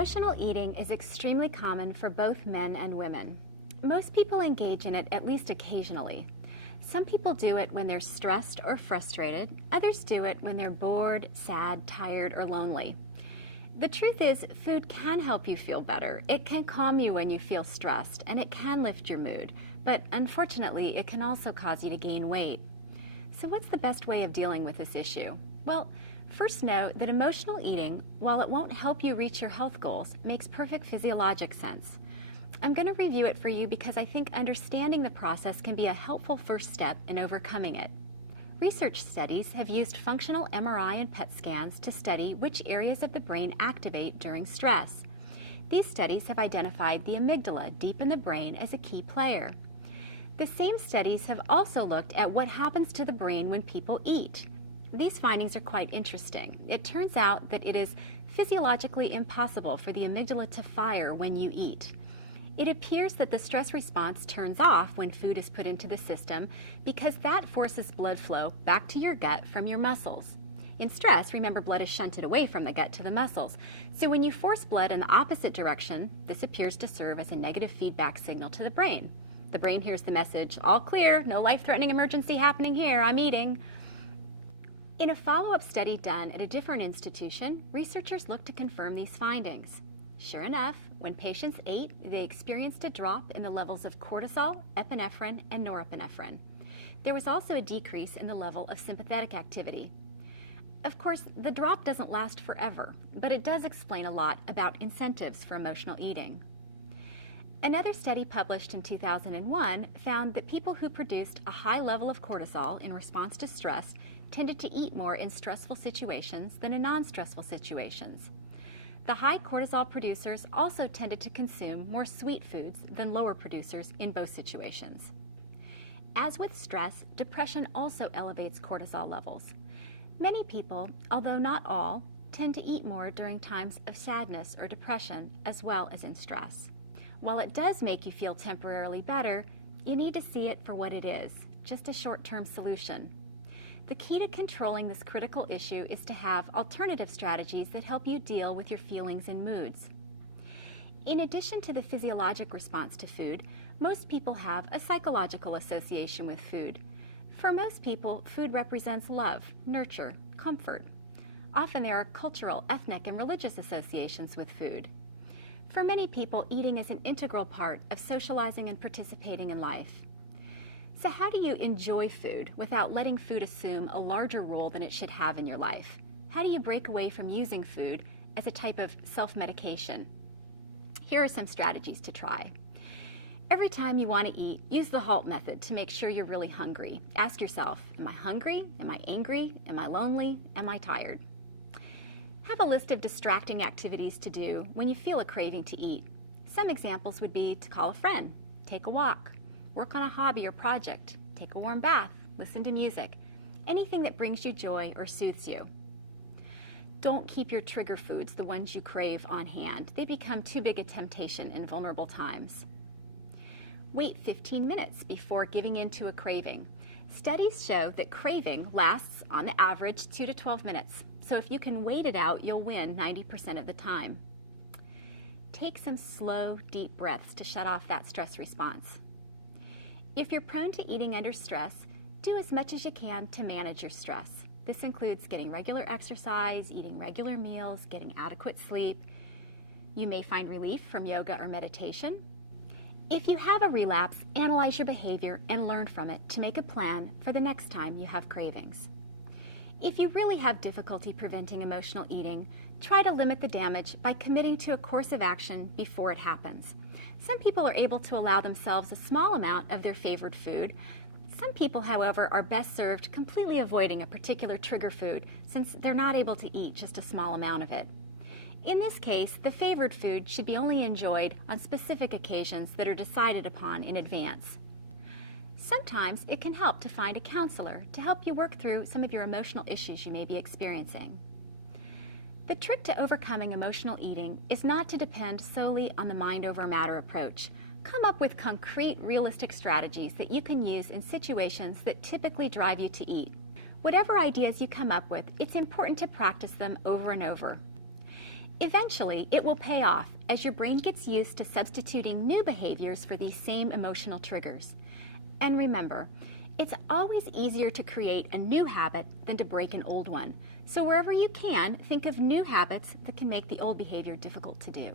Emotional eating is extremely common for both men and women. Most people engage in it at least occasionally. Some people do it when they're stressed or frustrated. Others do it when they're bored, sad, tired, or lonely. The truth is, food can help you feel better. It can calm you when you feel stressed, and it can lift your mood. But unfortunately, it can also cause you to gain weight. So what's the best way of dealing with this issue? Well, first note that emotional eating, while it won't help you reach your health goals, makes perfect physiologic sense. I'm going to review it for you because I think understanding the process can be a helpful first step in overcoming it. Research studies have used functional MRI and PET scans to study which areas of the brain activate during stress. These studies have identified the amygdala deep in the brain as a key player. The same studies have also looked at what happens to the brain when people eat. These findings are quite interesting. It turns out that it is physiologically impossible for the amygdala to fire when you eat. It appears that the stress response turns off when food is put into the system because that forces blood flow back to your gut from your muscles. In stress, remember, blood is shunted away from the gut to the muscles. So when you force blood in the opposite direction, this appears to serve as a negative feedback signal to the brain. The brain hears the message, all clear, no life-threatening emergency happening here, I'm eating. In a follow-up study done at a different institution, researchers looked to confirm these findings. Sure enough, when patients ate, they experienced a drop in the levels of cortisol, epinephrine, and norepinephrine. There was also a decrease in the level of sympathetic activity. Of course, the drop doesn't last forever, but it does explain a lot about incentives for emotional eating. Another study published in 2001 found that people who produced a high level of cortisol in response to stress tended to eat more in stressful situations than in non-stressful situations. The high cortisol producers also tended to consume more sweet foods than lower producers in both situations. As with stress, depression also elevates cortisol levels. Many people, although not all, tend to eat more during times of sadness or depression as well as in stress. While it does make you feel temporarily better, you need to see it for what it is, just a short-term solution. The key to controlling this critical issue is to have alternative strategies that help you deal with your feelings and moods. In addition to the physiologic response to food, most people have a psychological association with food. For most people, food represents love, nurture, comfort. Often there are cultural, ethnic, and religious associations with food. For many people, eating is an integral part of socializing and participating in life. So how do you enjoy food without letting food assume a larger role than it should have in your life? How do you break away from using food as a type of self-medication? Here are some strategies to try. Every time you want to eat, use the HALT method to make sure you're really hungry. Ask yourself, am I hungry? Am I angry? Am I lonely? Am I tired? Have a list of distracting activities to do when you feel a craving to eat. Some examples would be to call a friend, take a walk, work on a hobby or project, take a warm bath, listen to music, anything that brings you joy or soothes you. Don't keep your trigger foods, the ones you crave, on hand. They become too big a temptation in vulnerable times. Wait 15 minutes before giving in to a craving. Studies show that craving lasts, on the average, 2 to 12 minutes. So if you can wait it out, you'll win 90% of the time. Take some slow, deep breaths to shut off that stress response. If you're prone to eating under stress, do as much as you can to manage your stress. This includes getting regular exercise, eating regular meals, getting adequate sleep. You may find relief from yoga or meditation. If you have a relapse, analyze your behavior and learn from it to make a plan for the next time you have cravings. If you really have difficulty preventing emotional eating, try to limit the damage by committing to a course of action before it happens. Some people are able to allow themselves a small amount of their favored food. Some people, however, are best served completely avoiding a particular trigger food since they're not able to eat just a small amount of it. In this case, the favored food should be only enjoyed on specific occasions that are decided upon in advance. Sometimes it can help to find a counselor to help you work through some of your emotional issues you may be experiencing. The trick to overcoming emotional eating is not to depend solely on the mind over matter approach. Come up with concrete, realistic strategies that you can use in situations that typically drive you to eat. Whatever ideas you come up with, it's important to practice them over and over. Eventually, it will pay off as your brain gets used to substituting new behaviors for these same emotional triggers. And remember, it's always easier to create a new habit than to break an old one. So wherever you can, think of new habits that can make the old behavior difficult to do.